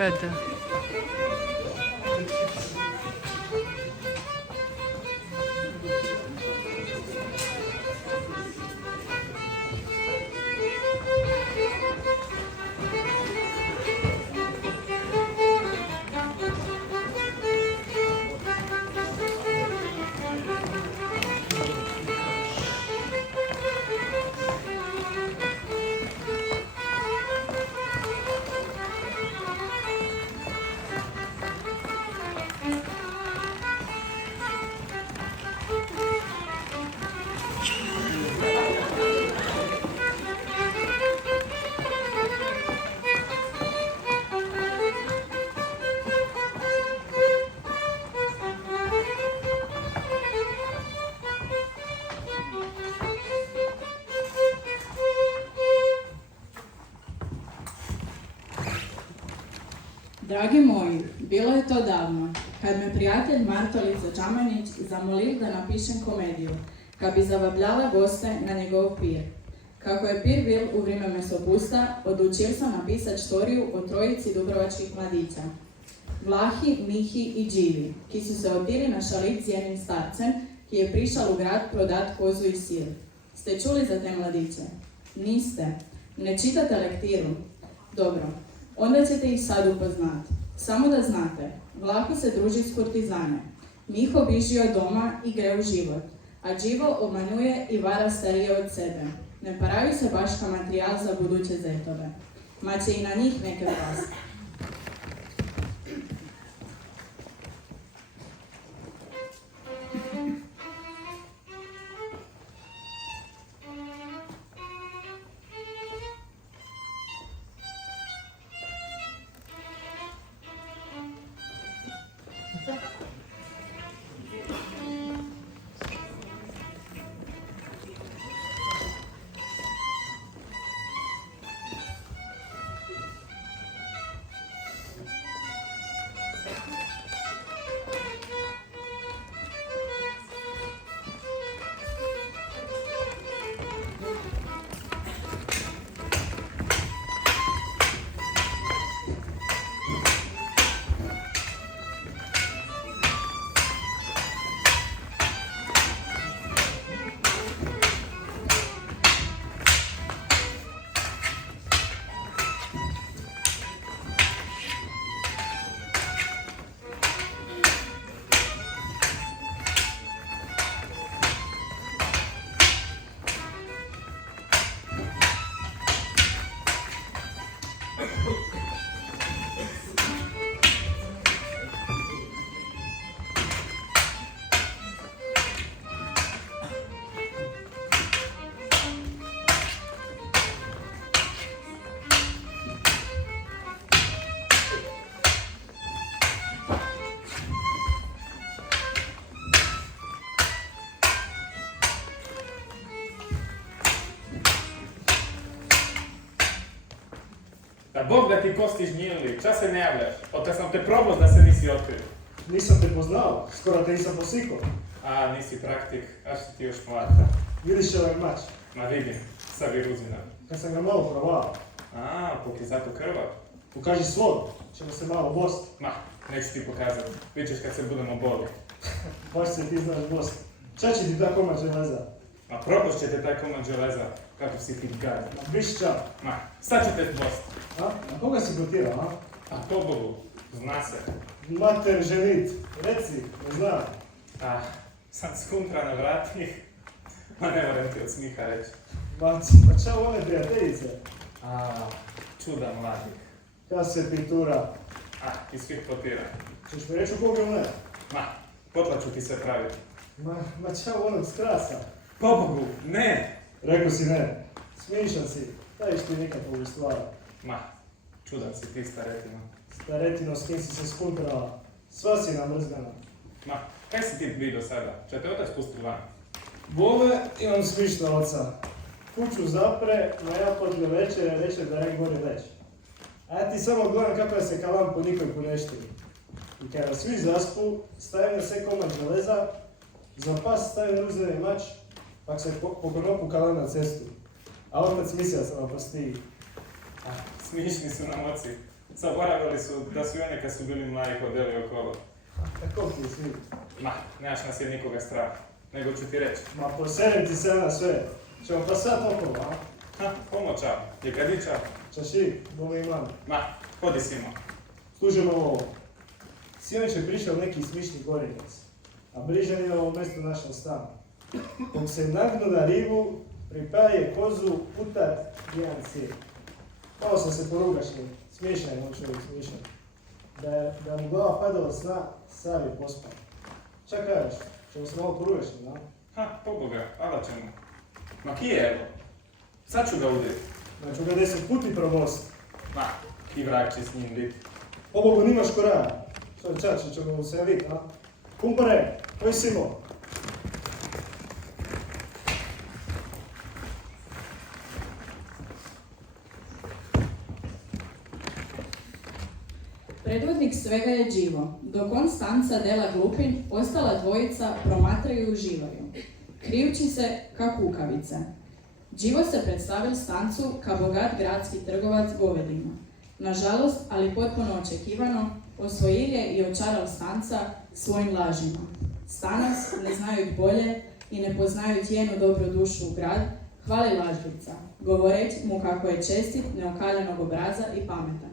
Ajde. Dragi moji, bilo je to davno, kad me prijatelj Martolica Čamanić zamolil da napišem komediju, kad bi zabavljala goste na njegov pir. Kako je pir bil u vrijeme mesopusta, odlučil sam napisat štoriju o trojici dubrovačkih mladića. Vlahi, Mihi i Dživi, ki su se odili na šalit s jednim starcem, ki je prišal u grad prodat kozu i sir. Ste čuli za te mladiće? Niste. Ne čitate lektiru? Dobro. Onda ćete ih sad upoznati. Samo da znate, Vlaho se druži s kurtizane, Miho biži od doma i gre u život, a Dživo obmanjuje i vara starije od sebe. Ne paraju se baš kao materijal za buduće zetove. Ma će i na njih neke pasti. Da Bog da ti kosti žnjeli, čas se ne javljaš? Otkad sam te probao da se nisi otkrio. Nisam te poznao, skoro te nisam posikao. A, nisi praktik, a si ti još mlad. Vidiš ovaj mač? Ma vidim, sa viruzinom. Kad sam ga malo provao. A, pok je zato krvav. Pokaži svog, ćemo se malo bosti. Ma, neću ti pokazati, vidit ćeš kad se budemo boli. Baš se ti znaš bosti. Ča će ti ta komad železa? Ma propust će te taj komad železa, kako si ti gad. Ma biš ča. Ma, sad će te bost. A? Na koga si blotirao, a? A to Bogu, zna se. Mater ženit, reci, ne znam. Ah, sam skuntra na vrati. Ma ne moram ti od smiha reći. Maci, pa ča one prijateljice? A, čuda mladih. Ja se pintura. Ah, iz svih potira. Češ mi reći u koga ili ne? Ma, potla ću ti se praviti. Ma ča onog skrasa? Pobogu, ne! Rekao si ne. Smišan si. Dajiš ti nikakvu stvar. Ma, čudan si ti staretina. Staretino, s kim si se skuntrala. Sva si namrzgana. Ma, kaj si ti bi do sada? Če te otac pusti van? Bole, imam smišna oca. Kuću zapre, na ja potlje večere, reče da rek gori leć. A ja ti samo gledam kako ja se kalam po nikoj punešti. I kada svi zaspu, stavim na sve komad železa, za pas stavim ruzeni mač, pak se po konopu kalam na cestu. A otac mislio sam oprosti. Ah, smišni su nam oci. Zaboravili su da su i oni kad su bili mladi hodili okolo. Tako ti svi. Ma, nemaš nas je nikoga strah. Nego ću ti reći. Ma poserim ti se na sve. Ćemo pa sad okolo, a? Ha, pomoća, je kadića. Čaši, boli imam. Ma, hodi Simo. Služimo ovo. Sinoć je prišao neki smišni gorinac, a bližan je ovo mjesto našem stanu. Dok se nagnu na rivu, pripaje kozu, putat, jedan sir. Malo sam se porugaš njim, smiješan je on čovjek, smiješan. Da mu glava pada od sna, sav je pospan. Čak kažeš, ćemo se malo porugaš njim, da? Ha, poboga, hvala ćemo. Ma kije, evo. Sad ću ga udjeti. Znači ga 10 puti probost. Ma, ki vrag će s njim biti. Pobogu nimaš koraja. Što je čači, ćemo mu se vidjeti, a? Kumpare, koji Simo? Predvodnik svega je Đivo, dok on stanca dela glupin, ostala dvojica promatraju i uživaju, krijući se ka kukavice. Đivo se predstavil stancu kao bogat gradski trgovac govedima. Nažalost, ali potpuno očekivano, osvojil je i očaral stanca svojim lažima. Stanac, ne znajuć bolje i ne poznajuć njenu dobru dušu u grad, hvali lažljivca, govoreć mu kako je čestit, neokaljanog obraza i pametan.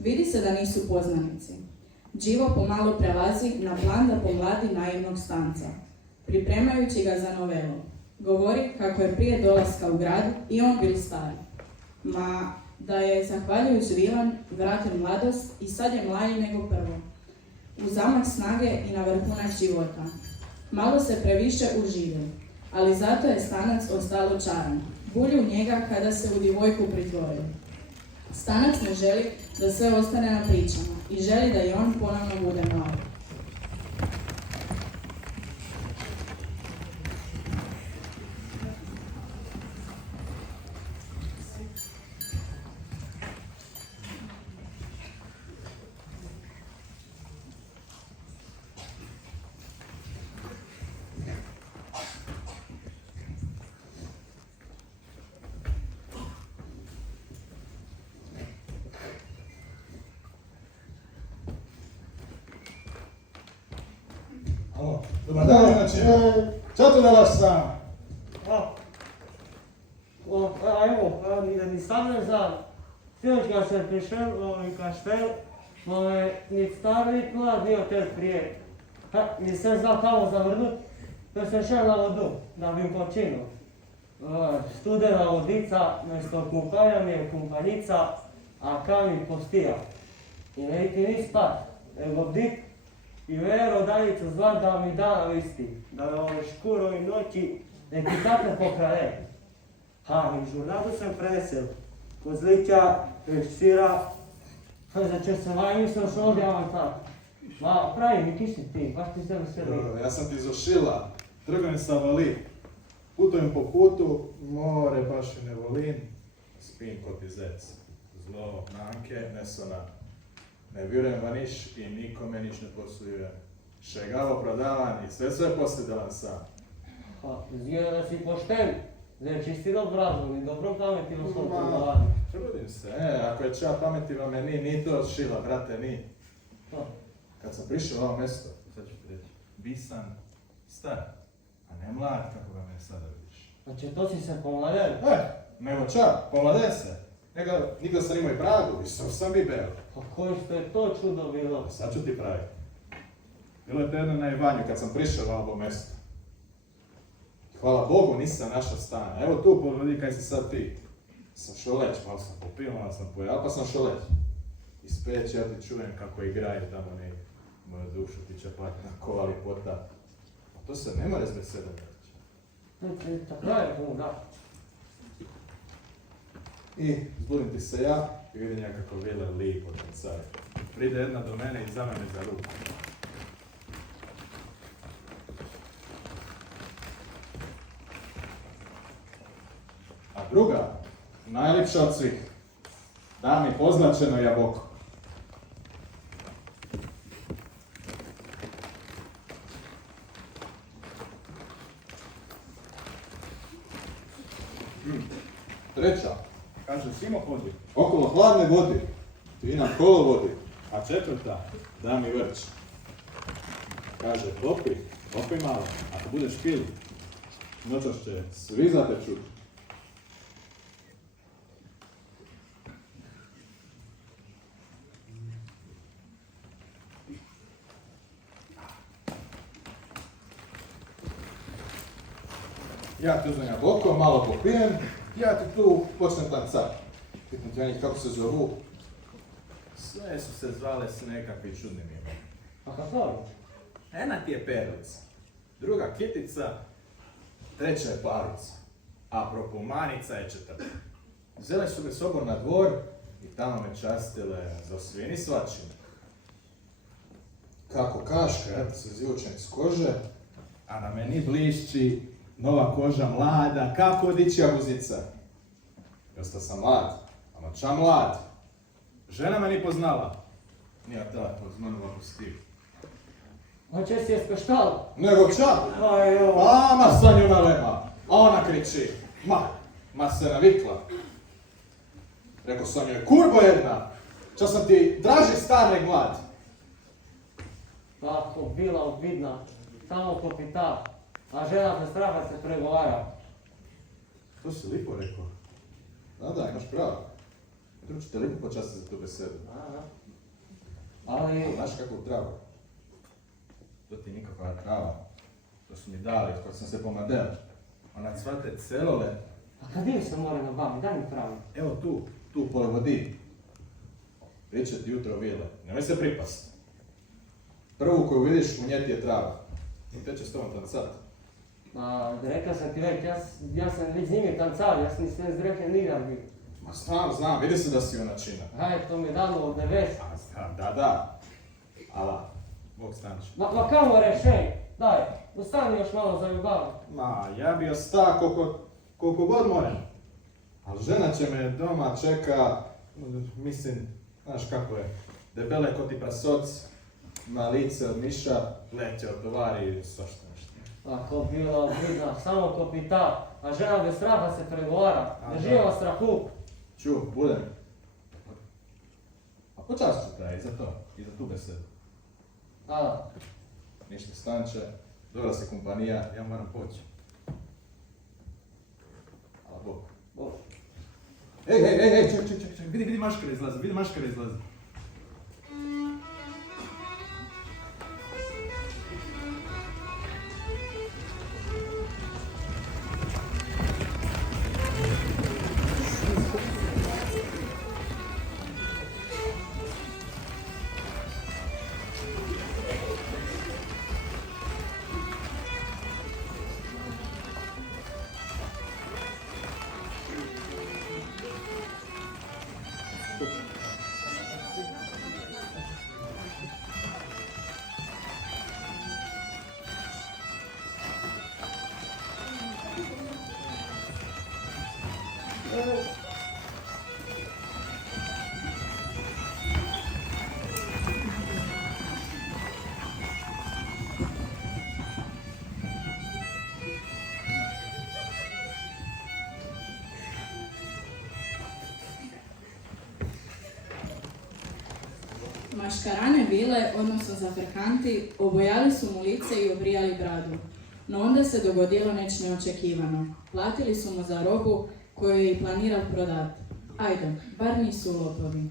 Vidi se da nisu poznanici. Đivo pomalo prelazi na plan da pomladi naivnog stanca, pripremajući ga za novelu. Govori kako je prije dolaska u grad i on bil star. Ma da je, zahvaljujući Vilan, vratio mladost i sad je mlađi nego prvo. U zamah snage i na vrhunac života. Malo se previše uživio, ali zato je stanac ostalo čaran. Bulji u njega kada se u divojku pritvorio. Stanac ne želi da sve ostane na pričama i želi da i on ponovno bude mlad. Alo, dobar dan, inače. Čo tu delaš sam? Evo, ni sam ne znam. Sinoć kad sam prišel u kaštel, ni star, ni mlad bio ter prije. Nisam znao kamo zavrnut, to sam šel na vodu, da bi počinu. Studena vodica, mjesto kupanja mi je kumpanjica, a kamen postija. I ne iti ni spat, nego bdit i vero daljicu zvat da mi da listi, da me ove škurovi noći ne ti tako pokraje. I žurnatu sam presel, kozlića, sira, za će se vaj mislio što ovdje avan tak. Ma pravi mi kiši ti, baš ti se veseli. Ja sam ti zošila, trgujem sa vali, putujem po putu, more baš i ne volim, spim kod ti zec. Zlo, nanke, nesona. Ne vjerujem va niš i nikome niš ne posujujem. Šegavo prodavan i sve posjedelan sam. Izgleda da si pošten, da je čistilo brazom i dobro pametilo svom prodavanje. Trudim se, ako je ča pametiva me ni to šila, brate, ni. Kad sam prišao u ovo mjesto, sad ću ti reći, bisan, star, a ne mlad kako ga me sada vidiš. Znači to si se pomladeo? Nego ča, pomlade se. Nikad sam imao i bragu, i sam bi beo. Pa koji što je to čudo bilo? Sad ću ti praviti. Bilo je to jedno na Ivanju kad sam prišao u ovo mjesto. Hvala Bogu nisam našao stana. Evo tu pogledaj kaj si sad ti. Sam šoleć, malo sam popio, malo sam pojao, pa sam šoleć. Iz peće ja ti čujem kako igraju tamo ne. Moju dušu ti će plati na kovali pota. A to se ne mora zveseliti. Znači, tako je da. I zbudim ti se ja i vidim ja kako vile lipo ten car. Pride jedna do mene i za mene za ruku. A druga, najljepša od svih, da mi poznačeno jaboko. Treća, kaže Simo hodi, okolo hladne vode, ti nam kolo vodi, a četvrta, da mi vrč. Kaže, popi malo, ako budeš pil, noćas će svi za te čuti. Ja ti uzmem boko, malo popijem, ja ti tu počnem tancat. Pitam ti ja njih kako se zovu. Sve su se zvale s nekakvim čudnim imenom. A kako? Jedna ti je Perlica, druga Kitica, treća je Palica, a Propomanica je četvrta. Vzele su me sobom na dvor i tamo me častile za svini svačine. Kako kaška, ja se zvučem iz kože, a na meni blišći nova koža mlada, kako dičja guzica. Josta sam mlad, a noća mlad. Žena me ni poznala, nije htjela to z mnom opustiti. Hoće si je skoštala? Nego čak! Ajoj. Ma sa nju nalema, a ona kriči, ma se navikla. Rekao sam joj, kurbo jedna, čo sam ti draži star nek mlad. Tako bila obidna, samo kopita, a žena bez straha se pregovara. To si lipo rekao. Da, imaš pravo. Drugo ću te lipo počastiti za tu besedu. Aha. Ali, Znaš kakvu travu? To ti nikakva trava. To su mi dali kad sam se pomadeo. Ona cvate celole. a kad dio se more na bami, daj mi pravi. Evo tu pored vodi. Priče ti jutro vile. Nemoj se pripast. Prvu koju vidiš u njeti je trava. I te će s tobom tancat. Ma, rekao sam ti već, ja sam već zimi tancal, ja sam ni sve zreke nigdje bio. Ma znam, vidi se da si junačina. Haj, to mi je dano od neves. A znam, da. Ala, Bog staneš. Ma kamo rešenje? Daj, ustani još malo za ljubav. Ma, ja bi ostao koliko god moram. Ali žena će me doma čeka, mislim, znaš kako je, debele ko ti prasoc, na lice od miša, leće od tovari i svašta nešto. Ako bila obidna, samo kopita, a žena bez straha se pregovara, ne živa strahu. Ču, budem. A počast ću te i za tu besedu. Da, Ništa stanče, dobra se kompanija, ja moram poći. Hvala Bog. Bog. Ej, ček, vidi maškara izlazi. Maškarane vile, odnosno zafrkanti, obojali su mu lice i obrijali bradu. No onda se dogodilo neć neočekivano. Platili su mu za robu koju je i planirao prodat. Ajde, bar nisu lopovi.